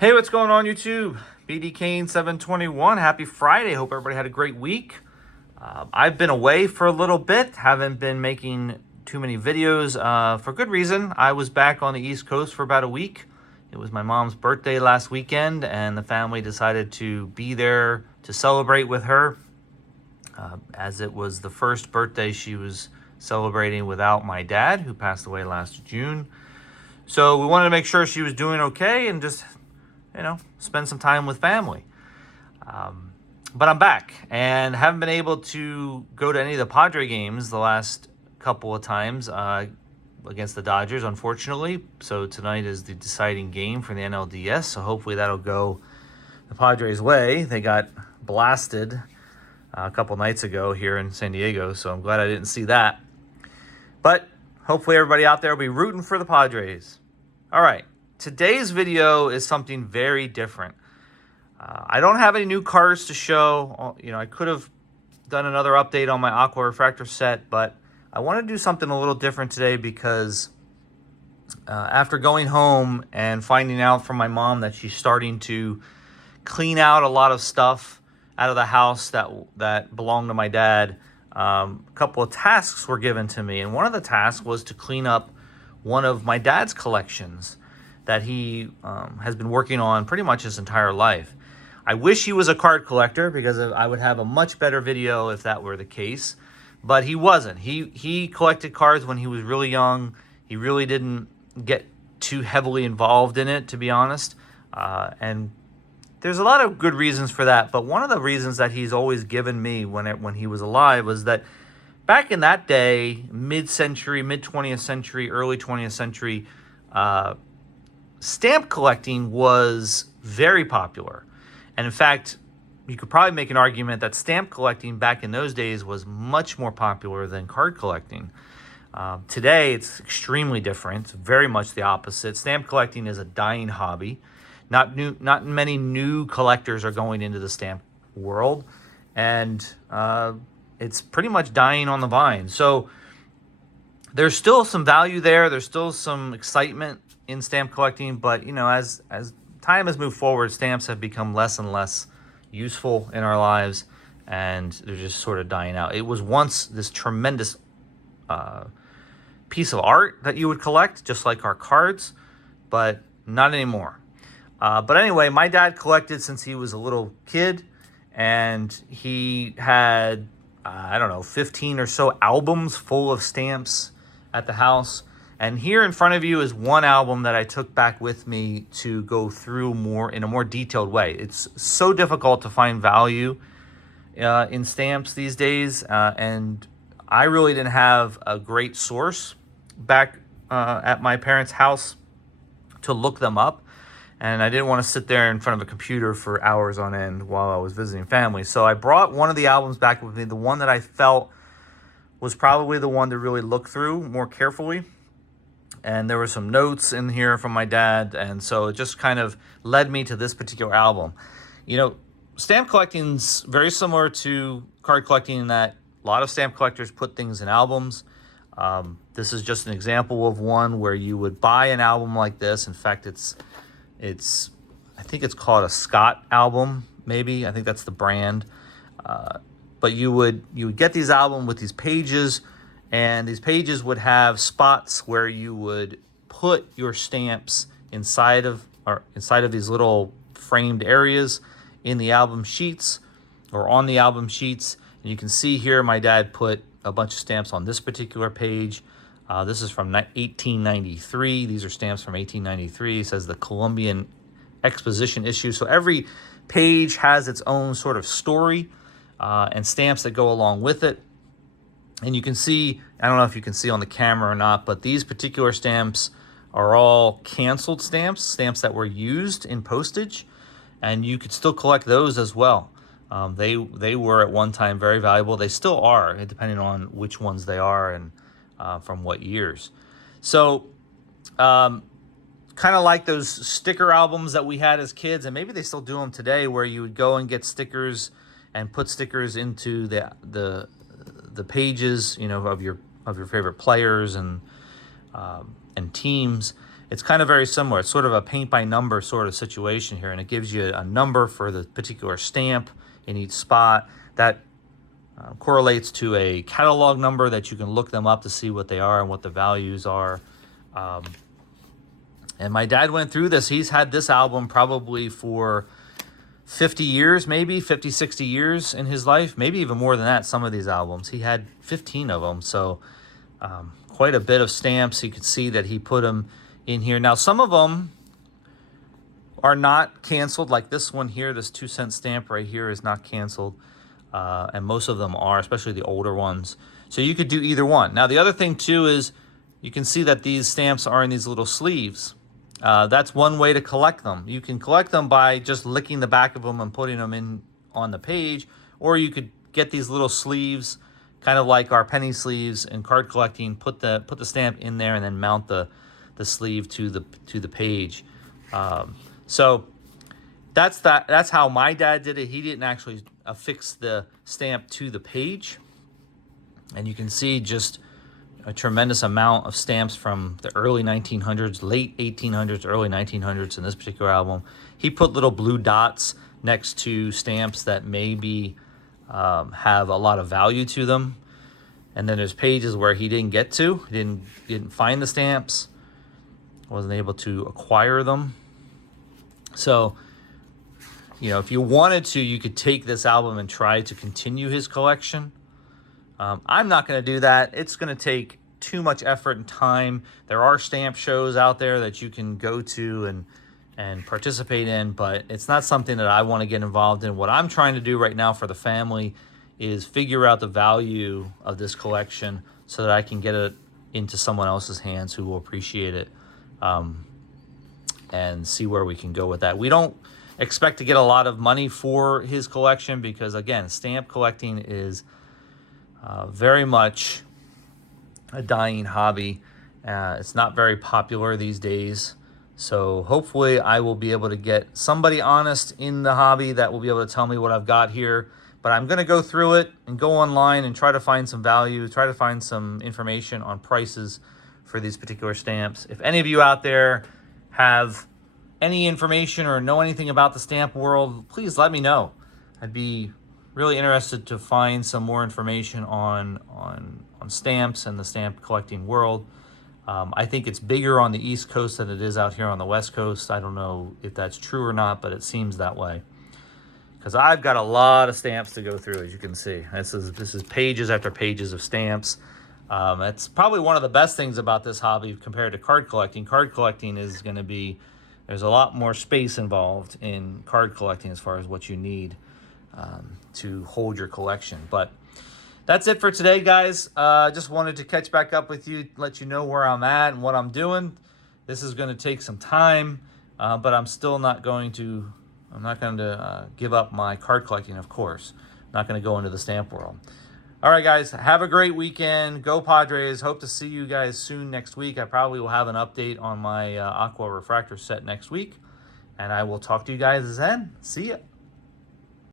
Hey, what's going on YouTube? BD Kane 721. Happy Friday. Hope everybody had a great week. I've been away for a little bit. Haven't been making too many videos for good reason. I was back on the East Coast for about a week. It was my mom's birthday last weekend, and the family decided to be there to celebrate with her, as it was the first birthday she was celebrating without my dad, who passed away last June. So we wanted to make sure she was doing okay and just spend some time with family. But I'm back and haven't been able to go to any of the Padre games the last couple of times against the Dodgers, unfortunately. So tonight is the deciding game for the NLDS. So hopefully that'll go the Padres' way. They got blasted a couple nights ago here in San Diego, so I'm glad I didn't see that. But hopefully everybody out there will be rooting for the Padres. All right. Today's video is something very different. I don't have any new cards to show. I could have done another update on my Aqua Refractor set, but I want to do something a little different today because after going home and finding out from my mom that she's starting to clean out a lot of stuff out of the house that belonged to my dad, a couple of tasks were given to me, and one of the tasks was to clean up one of my dad's collections that he has been working on pretty much his entire life. I wish he was a card collector because I would have a much better video if that were the case, but he wasn't. He collected cards when he was really young. He really didn't get too heavily involved in it, to be honest, and there's a lot of good reasons for that, but one of the reasons that he's always given me when he was alive was that back in that day, mid-century, mid-20th century, early 20th century, stamp collecting was very popular. And in fact, you could probably make an argument that stamp collecting back in those days was much more popular than card collecting. Today, it's extremely different. It's very much the opposite. Stamp collecting is a dying hobby. Not many new collectors are going into the stamp world, and it's pretty much dying on the vine. So there's still some value there. There's still some excitement in stamp collecting, but as time has moved forward, stamps have become less and less useful in our lives, and they're just sort of dying out. It was once this tremendous piece of art that you would collect, just like our cards, but not anymore. But anyway, my dad collected since he was a little kid, and he had 15 or so albums full of stamps at the house. And here in front of you is one album that I took back with me to go through in a more detailed way. It's so difficult to find value in stamps these days, and I really didn't have a great source back at my parents' house to look them up. And I didn't want to sit there in front of a computer for hours on end while I was visiting family. So I brought one of the albums back with me, the one that I felt was probably the one to really look through more carefully. And there were some notes in here from my dad, and so it just kind of led me to this particular album. Stamp collecting's very similar to card collecting in that a lot of stamp collectors put things in albums. This is just an example of one where you would buy an album like this. In fact, I think it's called a Scott album, maybe. I think that's the brand. But you would get these albums with these pages, and these pages would have spots where you would put your stamps inside of these little framed areas in the album sheets or on the album sheets. And you can see here my dad put a bunch of stamps on this particular page. This is from 1893. These are stamps from 1893. It says the Columbian Exposition issue. So every page has its own sort of story and stamps that go along with it. And you can see, I don't know if you can see on the camera or not, but these particular stamps are all canceled stamps that were used in postage, and you could still collect those as well. They were at one time very valuable. They still are, depending on which ones they are and from what years. So kind of like those sticker albums that we had as kids, and maybe they still do them today, where you would go and get stickers and put stickers into the pages, of your favorite players and teams. it's kind of very similar. It's sort of a paint by number sort of situation here, and it gives you a number for the particular stamp in each spot that correlates to a catalog number that you can look them up to see what they are and what the values are. And my dad went through this. He's had this album probably for 50 years, maybe 50, 60 years in his life, maybe even more than that. Some of these albums, he had 15 of them. So quite a bit of stamps. You could see that he put them in here. Now, some of them are not canceled, like this one here. This 2-cent stamp right here is not canceled. And most of them are, especially the older ones. So you could do either one. Now, the other thing too is you can see that these stamps are in these little sleeves. That's one way to collect them. You can collect them by just licking the back of them and putting them in on the page, or you could get these little sleeves, kind of like our penny sleeves in card collecting. Put the stamp in there and then mount the sleeve to the page. So that's how my dad did it. He didn't actually affix the stamp to the page, and you can see just a tremendous amount of stamps from the early 1900s, late 1800s, early 1900s in this particular album. He put little blue dots next to stamps that maybe have a lot of value to them. And then there's pages where he didn't get to. He didn't find the stamps, wasn't able to acquire them. So, if you wanted to, you could take this album and try to continue his collection. I'm not going to do that. It's going to take too much effort and time. There are stamp shows out there that you can go to and participate in, but it's not something that I want to get involved in. What I'm trying to do right now for the family is figure out the value of this collection so that I can get it into someone else's hands who will appreciate it, and see where we can go with that. We don't expect to get a lot of money for his collection because, again, stamp collecting is very much a dying hobby. It's not very popular these days. So hopefully I will be able to get somebody honest in the hobby that will be able to tell me what I've got here. But I'm going to go through it and go online and try to find some value, try to find some information on prices for these particular stamps. If any of you out there have any information or know anything about the stamp world, please let me know. I'd be really interested to find some more information on stamps and the stamp collecting world. I think it's bigger on the East Coast than it is out here on the West Coast. I don't know if that's true or not, but it seems that way. Because I've got a lot of stamps to go through, as you can see. This is pages after pages of stamps. It's probably one of the best things about this hobby compared to card collecting. Card collecting is going to be, there's a lot more space involved in card collecting as far as what you need to hold your collection. But that's it for today, guys. Just wanted to catch back up with you, let you know where I'm at and what I'm doing. This is going to take some time, but I'm not going to give up my card collecting, of course. I'm not going to go into the stamp world. All right, guys, have a great weekend. Go Padres. Hope to see you guys soon next week. I probably will have an update on my Aqua Refractor set next week, and I will talk to you guys then. See ya.